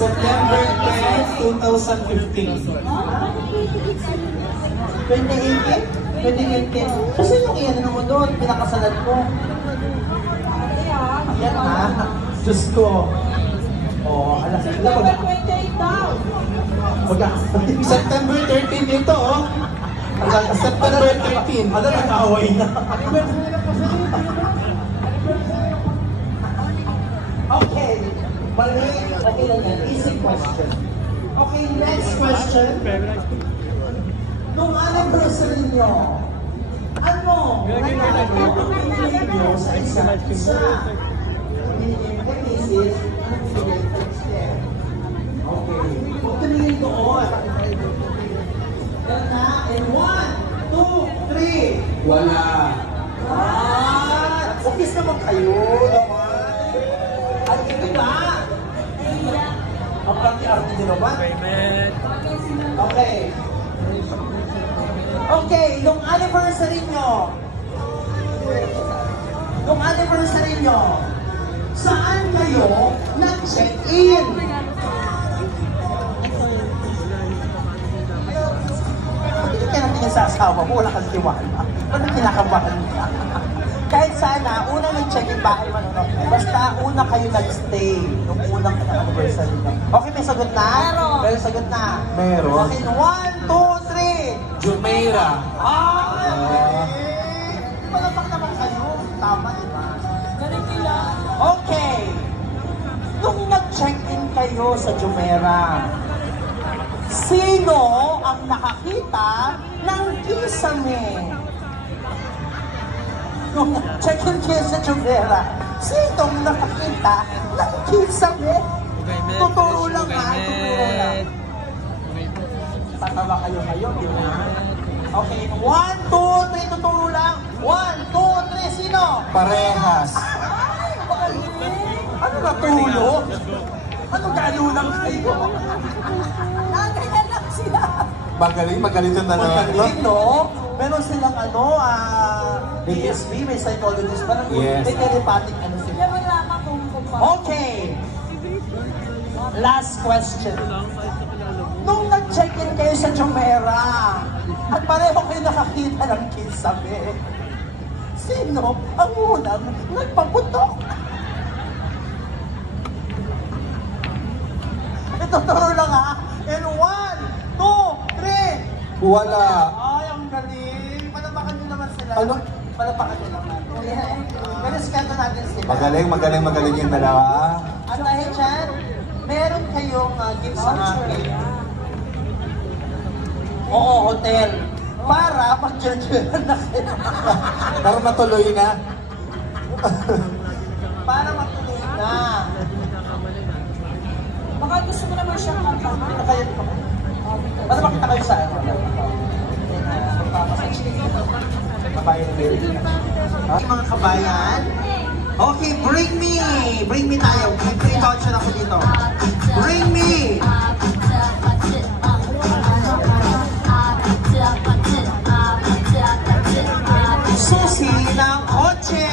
September 10, 2015. 2018? Kasi yung iyan mo doon, pinakasalan mo. Yan ha. Diyos ko. Oh, alas ko. September 28 daw. September 13 dito, oh. September 13. Ano, nag-away na. Okay. Mali. Okay lang yan. Easy question. Okay, next question. Nung anniversary nyo, ano nyo sa isa't isa? Minigay ka misis, anong binigay ka instead? Okay. Huwag tumingin doon. Yan na. And 1, 2, 3. Wala. Upis naman kayo naman. Ay, ito ba? Ang pati-arte din naman. Okay. Okay, nung anniversary nyo, saan kayo nag-check-in? Bakit ka natin sa asawa mo? Wala kang tiwala. Bakit kinakabahan niya? Kahit sana, unang nag-check-in bahay man ano. Basta una kayo nag-stay nung unang anniversary nyo. Okay, may sagot na? Meron. May sagot na? Meron. Okay, 1, 2, 3. Jumeirah. Palapak naman kayo. Tama, diba? Ganito lang. Okay. Nung nag-check-in kayo sa Jumeirah, sino ang nakakita ng kisame? Nung nag-check-in kayo sa Jumeirah, sino ang nakakita ng kisame? Tuturo lang ha, tuturo lang. Tatawa kayo ngayon, di ba? Okay, 1, 2, 3, tuturo lang. 1, 2, 3, sino? Parehas. Ay, ano na tulo? Ano gano lang kayo? Nagayan lang sila. Magaling yung dalawa. Magaling, no? Meron silang DSP, may psychologist, parang may telepathic sila. Kaya malaman kung Okay. Last question. Nung nag-check-in kayo sa Jumeirah, at pareho kayo nakakita ng kisame, sino ang unang nagpaputok? Ito, turo lang ha. In 1, 2, 3. Wala. Ay, ang galing. Palapakan nyo naman sila. Ano? Palapakan nyo naman. Ganiskanto natin sila. Magaling yung dalawa. At dahil dyan, meron kayong gift sa akin. Oo, hotel. Para mag-judgean na kayo. Para matuloy na. Para matuloy na. baka gusto mo naman siyang kanta. Ito kayo dito. Para makita kayo sa ano. Kabayan na baby. Mga kabayan. Okay, bring me tayo. Pre-touch ako dito. Bring me. Susi ng kotse.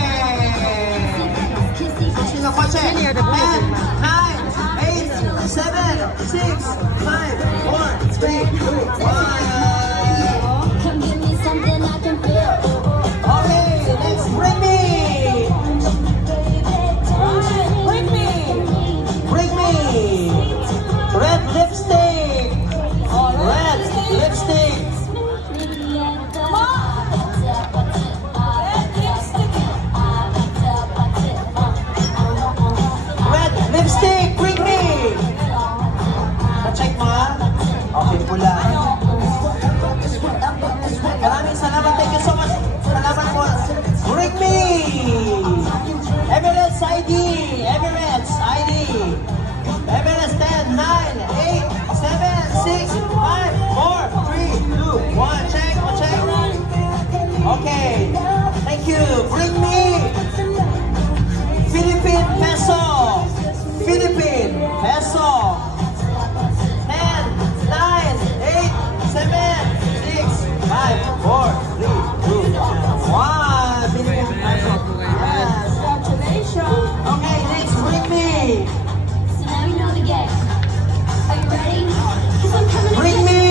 Susi ng kotse. 10, 9, 8, 7, 6, 5, 4, 3, 2, 1. Okay, let's bring me. Bring me. Red lipstick. Red lipstick. Red lipstick, bring me. Check mo ha. Okay, pula. Maraming salamat. Thank you so much. Salamat po. Bring me. Emirates ID. Emirates ID. Emirates 10, 9, 8, 7, 6, 5, 4, 3, 2, 1. Check. Check. Okay. Bring me Philippine peso. Philippine peso. 10, 9, 8, 7, 6, 5, 4, 3, 2, 1. Philippine peso. Yes. Congratulations! Okay, next, bring me. So now you know the game. Are you ready? 'Cause I'm coming to Bring get me.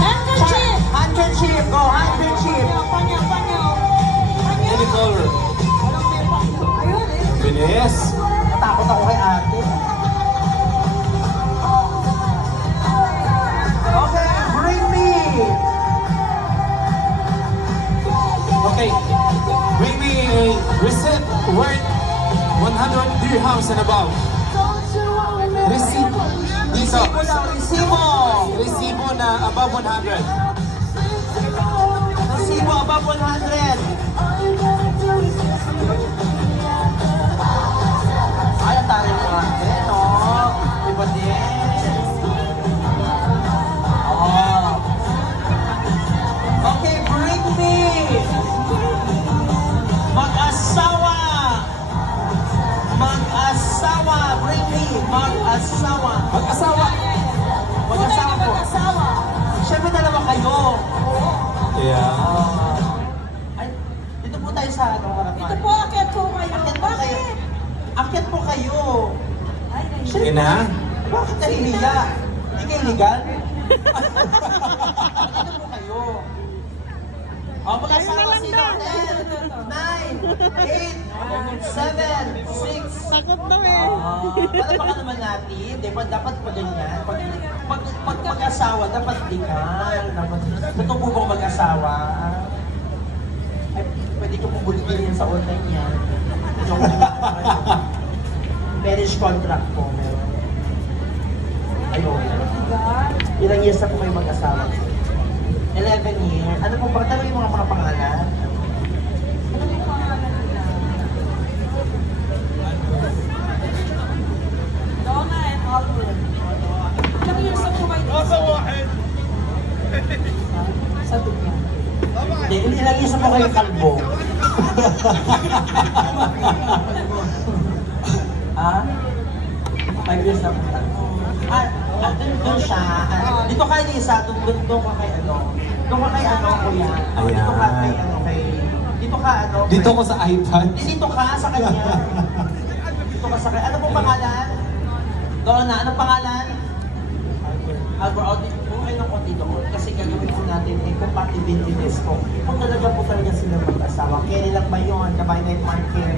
Handkerchief! Handkerchief. Go, handkerchief. Panyo, panyo! Panyo! Any color. Ayun eh. Bilis. Natakot ako kay ate. Okay, bring me. Okay. Bring me a receipt worth 100 dirhams and above. Receipt. Dito. Resibo. Resibo na above 100. Resibo above 100. Ay, ang tayo ni ate, no? Iba din. Oh. Okay, bring me. Mag-asawa. Mag-asawa. Bring me. Mag-asawa. Mag-asawa. Mag-asawa po. Mag-asawa. Siyempre dalawa kayo. Yeah. Ay, dito po tayo sa ano, harapan. Ito po, akyat po kayo. Akyat po kayo. Bakit? Akyat po kayo. Ay, Sige na. Bakit nahihiya? Hindi kayo legal? Dito po kayo. O, mag-asawa sino? 10, 9, 8, 7, 6. Takot daw eh. Palapakan naman natin. Dapat pa ganyan. Pag mag-asawa, dapat legal. Totoo po bang mag-asawa? Ay, pwede ko pong bulitin sa online yan. Marriage contract po meron. Ayun. Ilang years na po kayo mag-asawa? 11 years. Ano po ba? Tanong yung mga pangalan? Ano yung pangalan nila? Donna and Albert. Ilang years na po kayo? Sabi niya. Hindi, ilang years na po kayo kalbo? Ha? 5 years na po kalbo. Doon siya. Dito kay Lisa, doon ka kay ano. Doon ka kay ano, kuya. Dito ka kay ano, kay... Dito ka ano. Dito ko sa iPad. Dito ka sa kanya. Dito ka sa kanya. Ano pong pangalan? Donna, anong pangalan? Albert, okay lang konti doon. Kasi gagawin po natin compatibility test ko. Kung talaga po talaga sila mag-asawa, carry lang ba yun? Kabay na yung market.